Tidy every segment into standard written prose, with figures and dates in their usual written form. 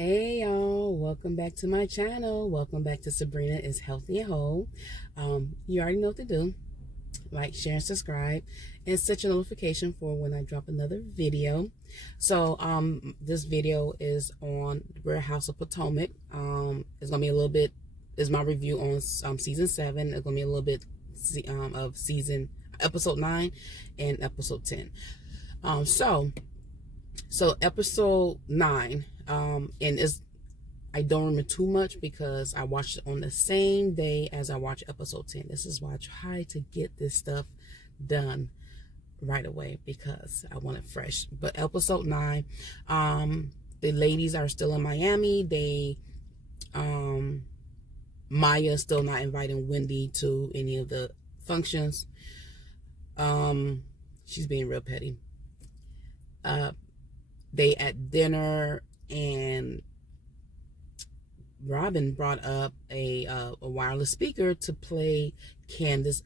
Hey y'all, welcome back to my channel. Welcome back to Sabrina is Healthy and Whole. You already know what to do. Like, share, and subscribe, and set your notification for when I drop another video. So this video is on Real House of Potomac. It's gonna be a little bit, is my review on season 7. It's gonna be a little bit of episode 9 and episode 10. So episode 9, and I don't remember too much because I watched it on the same day as I watched episode 10. This is why I try to get this stuff done right away because I want it fresh. But episode 9, the ladies are still in Miami. Maya still not inviting Wendy to any of the functions. She's being real petty. They at dinner, and Robin brought up a wireless speaker to play Candace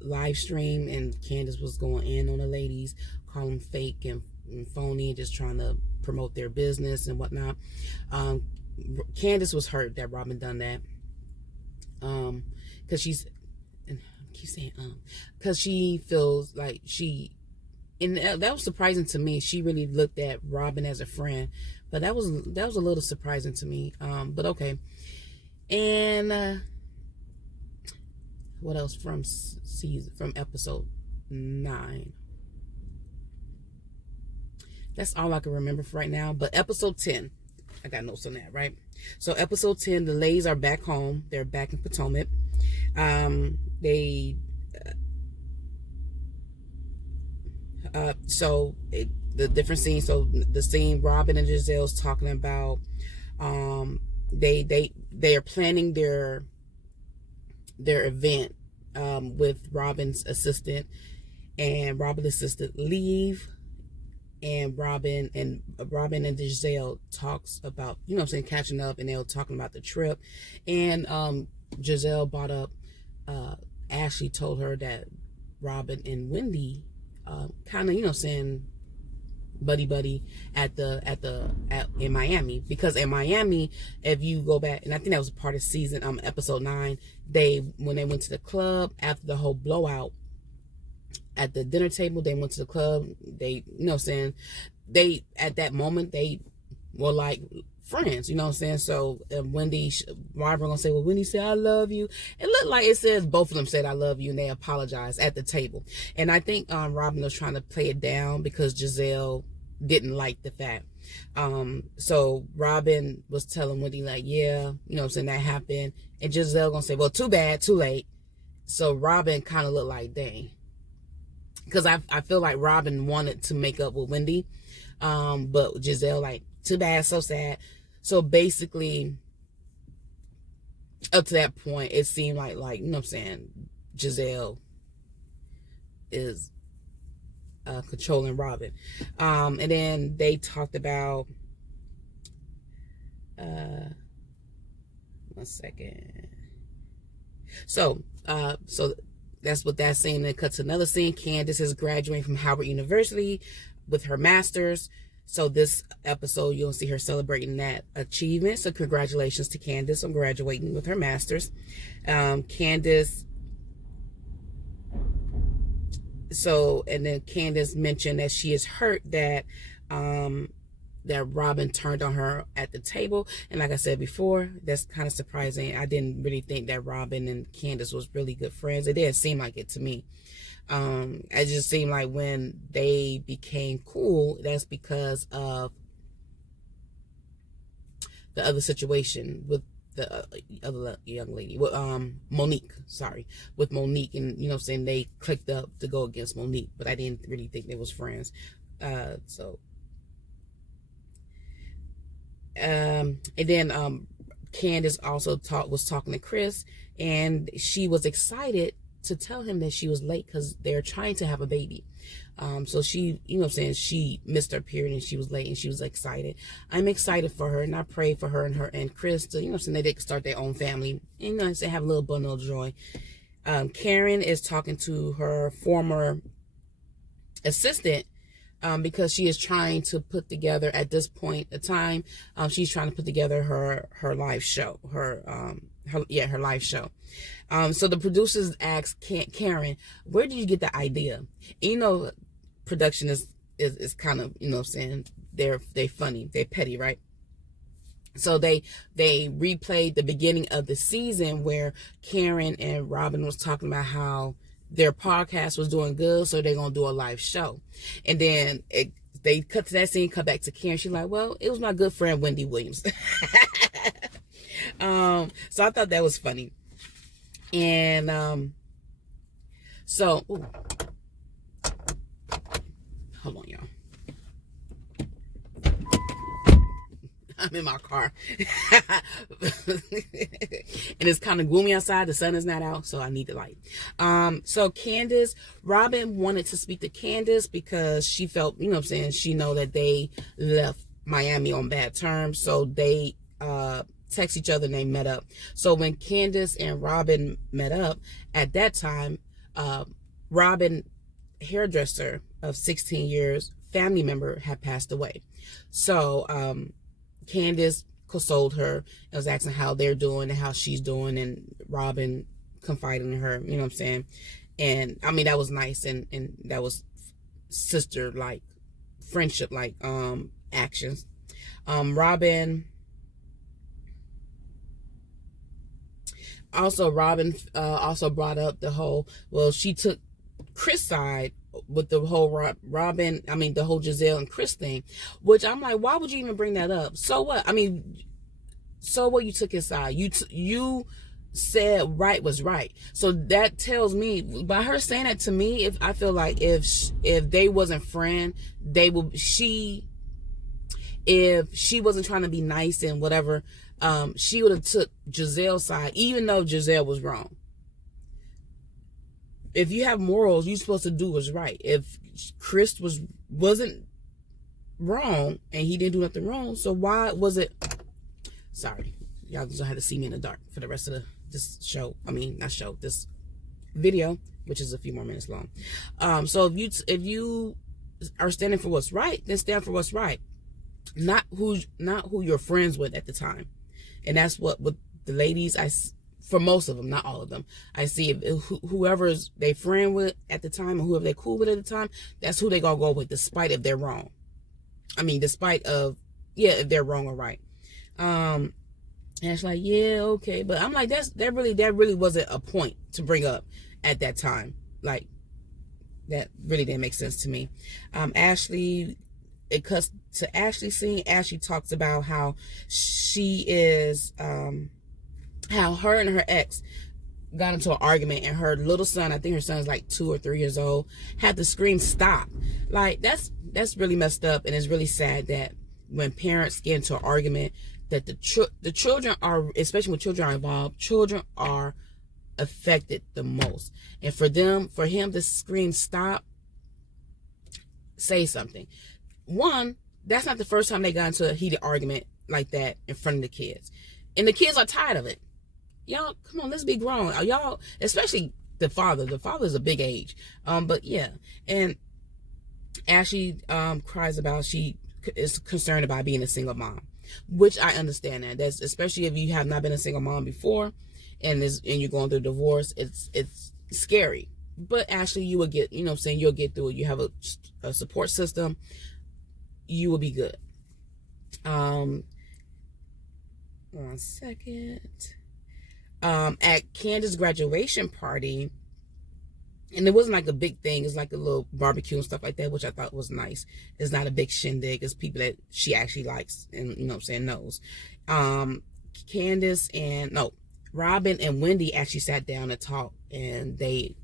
live stream, and Candace was going in on the ladies, calling them fake and phony, and just trying to promote their business and whatnot. Candace was hurt that Robin done that, because because she feels like and that was surprising to me. She really looked at Robin as a friend, but that was a little surprising to me. But okay. And what else from episode 9? That's all I can remember for right now. But episode 10, I got notes on that, right? So episode 10, the ladies are back home. They're back in Potomac. The different scenes. So the scene Robin and Gizelle's talking about, they are planning their event with Robin's assistant, and Robin's assistant leave, and Robin and Giselle talks about, catching up, and they were talking about the trip, and Giselle brought up, Ashley told her that Robin and Wendy kind of, saying buddy in Miami, because in Miami, if you go back, and I think that was a part of episode 9, when they went to the club after the whole blowout at the dinner table, they went to the club, they, they, at that moment, they were like friends, so Robin gonna say, well, Wendy said I love you. It looked like it says both of them said I love you, and they apologized at the table. And I think Robin was trying to play it down because Giselle didn't like the fact. So Robin was telling Wendy, like, yeah, that happened, and Giselle gonna say, well, too bad, too late. So Robin kind of looked like, dang, because I feel like Robin wanted to make up with Wendy, but Giselle like, too bad, so sad. So basically, up to that point, it seemed like Giselle is controlling Robin. And then they talked about, one second. So that's what that scene. Then cuts to another scene. Candace is graduating from Howard University with her master's. So this episode, you'll see her celebrating that achievement. So congratulations to Candace on graduating with her master's. Candace mentioned that she is hurt that that Robin turned on her at the table. And like I said before, that's kind of surprising. I didn't really think that Robin and Candace was really good friends. It didn't seem like it to me. It just seemed like when they became cool, that's because of the other situation with the other young lady, with Monique. With Monique, and they clicked up to go against Monique, but I didn't really think they was friends. And then Candace also was talking to Chris, and she was excited to tell him that she was late because they're trying to have a baby. So she, she missed her period and she was late, and she was excited. I'm excited for her, and I pray for her and Chris to, they can start their own family, and they have a little bundle of joy. Karen is talking to her former assistant because she is trying to put together at this point in time. She's trying to put together her live show, her live show. So the producers asked Karen, "Where did you get the idea?" And, you know, production is kind of, you know what I'm saying, they funny, they petty, right? So they replayed the beginning of the season where Karen and Robin was talking about how their podcast was doing good, so they're gonna do a live show. And then they cut to that scene, cut back to Karen. She's like, "Well, it was my good friend Wendy Williams." So I thought that was funny. And so ooh, hold on, y'all. I'm in my car. And it's kind of gloomy outside. The sun is not out, so I need the light. So Candace, Robin wanted to speak to Candace because she felt, you know what I'm saying, she know that they left Miami on bad terms. So they text each other and they met up. So when Candace and Robin met up, at that time, Robin, hairdresser of 16 years, family member, had passed away. So Candace consoled her and was asking how they're doing and how she's doing, and Robin confiding in her, you know what I'm saying? And I mean, that was nice, and that was sister like, friendship like actions. Robin also brought up the whole, well, she took Chris' side with the whole the whole Giselle and Chris thing, which I'm like, why would you even bring that up? So what? I mean, so what? You took his side. You said right was right. So that tells me, by her saying that to me, if I feel like if they wasn't friends, if she wasn't trying to be nice and whatever, she would have took Giselle's side, even though Giselle was wrong. If you have morals, you're supposed to do what's right. If Chris wasn't wrong and he didn't do nothing wrong, so why was it? Sorry, y'all just have to see me in the dark for the rest of this show. I mean, not show, this video, which is a few more minutes long. So if you are standing for what's right, then stand for what's right, not who you're friends with at the time. And that's what with the ladies, for most of them, not all of them, I see whoever's they friend with at the time, or whoever they're cool with at the time, that's who they gonna go with, despite if they're wrong. I mean, despite of, if they're wrong or right. And it's like, yeah, okay, but I'm like, that really wasn't a point to bring up at that time. Like, that really didn't make sense to me. Ashley, it cuts to Ashley scene. Ashley talks about how she is, how her and her ex got into an argument, and her little son, I think her son's like 2 or 3 years old, had to scream stop. Like, that's really messed up, and it's really sad that when parents get into an argument, that the children are, especially when children are involved, children are affected the most. And for him to scream stop, say something. One, that's not the first time they got into a heated argument like that in front of the kids, and the kids are tired of it. Y'all, come on, let's be grown. Y'all, especially the father. The father's a big age. But yeah. And Ashley cries about, she is concerned about being a single mom, which I understand that. That's, especially if you have not been a single mom before and you're going through divorce, it's scary. But Ashley, you will get, you know what I'm saying, you'll get through it. You have a support system. You will be good. 1 second. At Candace's graduation party, and it wasn't like a big thing, it's like a little barbecue and stuff like that, which I thought was nice. It's not a big shindig, it's people that she actually likes and, you know what I'm saying, knows. Robin and Wendy actually sat down and talked, and they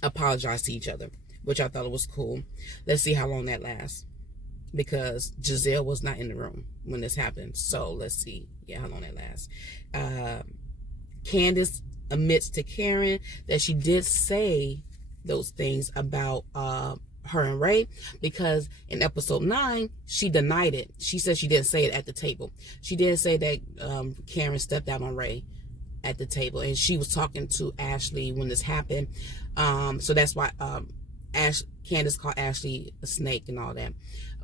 apologized to each other, which I thought was cool. Let's see how long that lasts, because Giselle was not in the room when this happened. So let's see, how long that lasts. Candace admits to Karen that she did say those things about her and Ray, because in episode 9 she denied it. She said she didn't say it at the table. She didn't say that Karen stepped out on Ray at the table, and she was talking to Ashley when this happened. So that's why Candace called Ashley a snake and all that,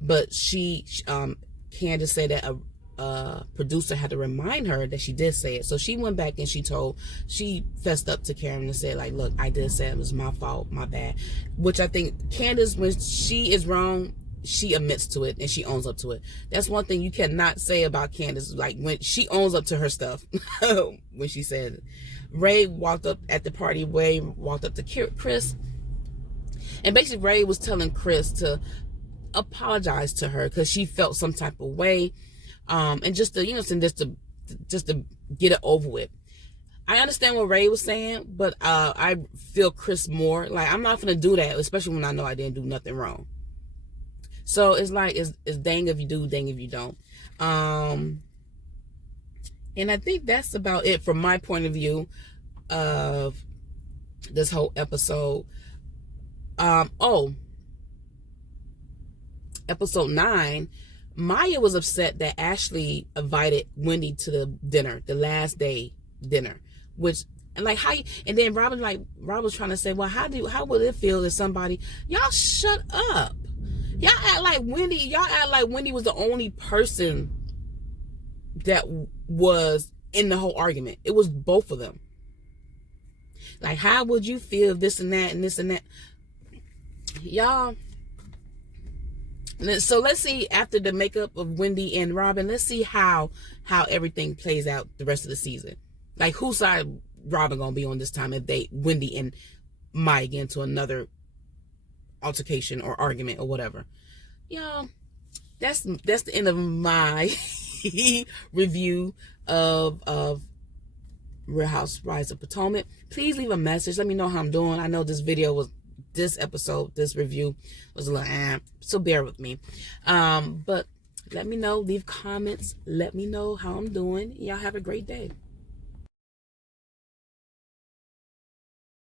but Candace said that a producer had to remind her that she did say it. So she went back and she fessed up to Karen and said, like, look, I did say it was my fault, my bad. Which I think Candace, when she is wrong, she admits to it and she owns up to it. That's one thing you cannot say about Candace. Like, when she owns up to her stuff. When she said it. Ray walked up at the party. Ray walked up to Chris, and basically Ray was telling Chris to apologize to her because she felt some type of way, and just to just to get it over with. I understand what Ray was saying, but I feel Chris more. Like, I'm not gonna do that, especially when I know I didn't do nothing wrong. So it's like, it's dang if you do, dang if you don't. And I think that's about it from my point of view of this whole episode. Episode 9, Maya was upset that Ashley invited Wendy to the dinner, the last day dinner, which, and like, and then Rob was trying to say, well, how would it feel if somebody, y'all shut up. Y'all act like Wendy was the only person that was in the whole argument. It was both of them. Like, how would you feel if this and that and this and that? Y'all. So let's see, after the makeup of Wendy and Robin, let's see how everything plays out the rest of the season. Like, whose side Robin gonna be on this time if Wendy and Maya get into another altercation or argument or whatever. Y'all, that's the end of my review of Real Housewives of Potomac. Please leave a message. Let me know how I'm doing. I know this review was a little so bear with me. But let me know, leave comments, let me know how I'm doing. Y'all have a great day.